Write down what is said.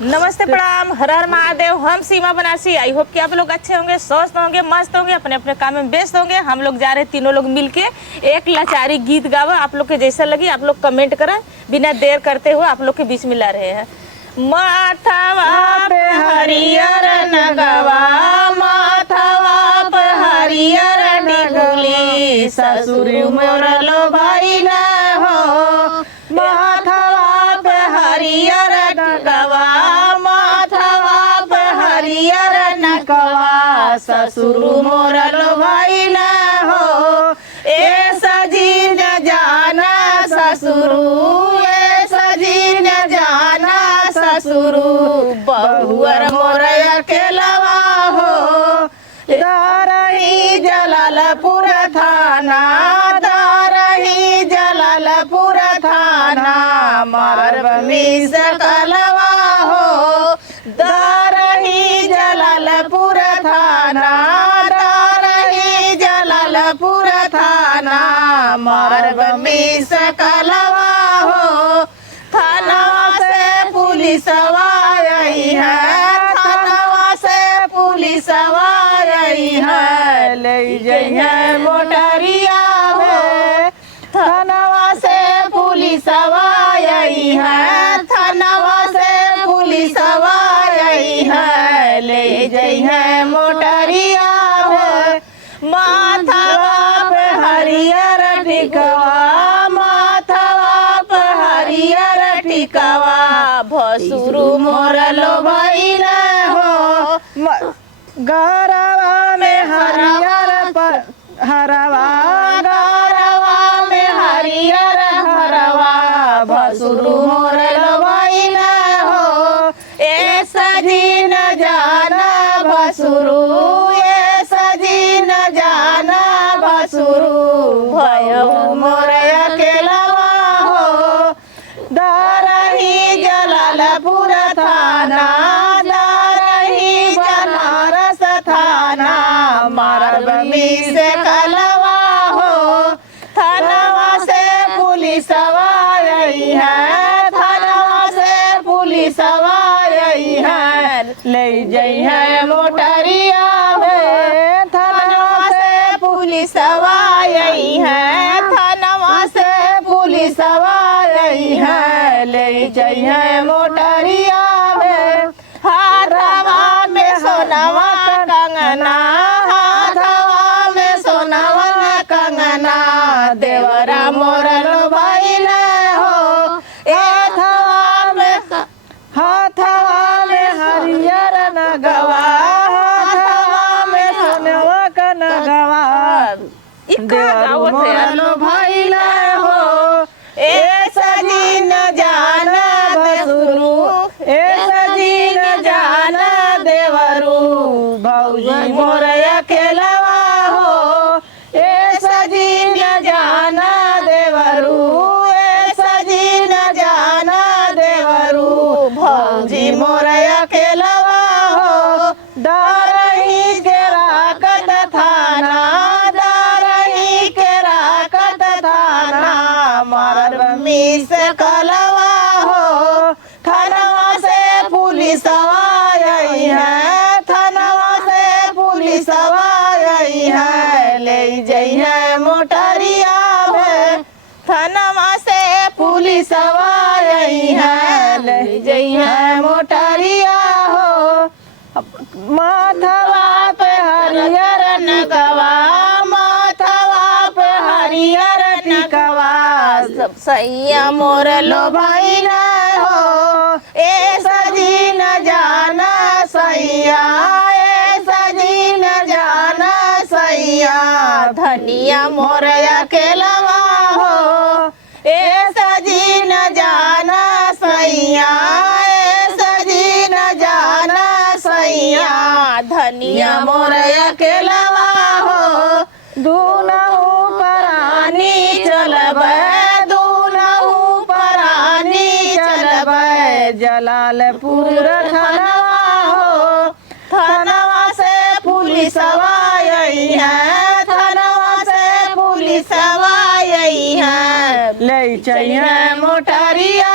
नमस्ते, प्रणाम, हर हर महादेव। हम सीमा बनारसी। आई होप कि आप लोग अच्छे होंगे, स्वस्थ होंगे, मस्त होंगे, अपने अपने काम में व्यस्त होंगे। हम लोग जा रहे हैं तीनों लोग मिलके एक लाचारी गीत गावा। आप लोग के जैसा लगी आप लोग कमेंट करें। बिना देर करते हुए आप लोग के बीच में ला रहे हैं। माथवा पे हरियर नगवा, माथवा पे हरियर टिकुली, ससुर मोरलो भाई न हो। माथवा पे हरियर नगवा, माथवा पे हरियर नगवा, ससुर मोरलो भाई न हो। ए सजी न जाना ससुरु, ए सजी न जाना ससुरु, बहुअर मोर अकेलवा हो। दारही जलालपुर थाना, दारही जलालपुर थाना, मारब मिस कलवा हो। दारही जलालपुर थाना, दारही जलालपुर थाना, मारब मिस कलवा हो। थाना से पुलिस आई है, थाना से पुलिस आई है, ले जइहे मोटरिया में। थाना से पुलिस आई है, थाना से पुलिस आई है, ले जइहे मोटरिया में। माथवा पे हरियर टिकवा, माथवा पे हरियर टिकवा, भसुरु मोरलो भाई न हो। गरवा में हरियर हरवा, गरवा में हरियर हरवा, भसुरु मोरलो भाई न हो। ए सजी न जाना भसुरु, ए सजी न जाना भसुरु, भयो मोर अकेलवा हो। दारही जलालपुर थाना, दारही बनारस थाना, मारब मिस कलवा हो। थाना से पुलिस आई है, थाना से पुलिस आई है, ले जइहे मोटरिया में। थाना से पुलिस आई है, थाना से पुलिस आई है, ले जइहे मोटरिया में। हाथवा में सोनवा कंगना, हाथवा में सोनवा कंगना, देवरा मोरलो भाई न हो। हाथवा में हरियर नगवा, हाथवा में सोनवा का नगवा, देवरा मोरलो भाई न हो। ए सजी न जाना भसुरु, ए सजी न जाना देवरू, भौजी मोर अकेलवा हो। ए सजी न जाना देवरू, ए सजी न जाना देवरू, भौजी मोर अकेलवा हो। दारही के राकत थाना, दारही के राकत थाना, मारब मिस कलवा हो। थाना से पुलिस आई है, थाना से पुलिस आई है, ले जइहे मोटरिया में। थाना से पुलिस आई है, ले जइहे मोटरिया हो। माथवा पे हरियर नगवा, माथवा पे हरियर टिकवा, सब सैया मोरलो भाई न हो। ए सजी न जाना सैया, ए सजी न जाना सैया, धनिया मोर अकेलवा हो। ए सजी न जाना सैया, ए सजी न जाना सैया, धनिया मोर अकेलवा हो। दूनहु परानी चलबै, दूनहु परानी चलबै, जलालपुर थानवा हो। थानवा से पुलिस आई है, थानवा से पुलिस आई है, ले जइहे मोटरिया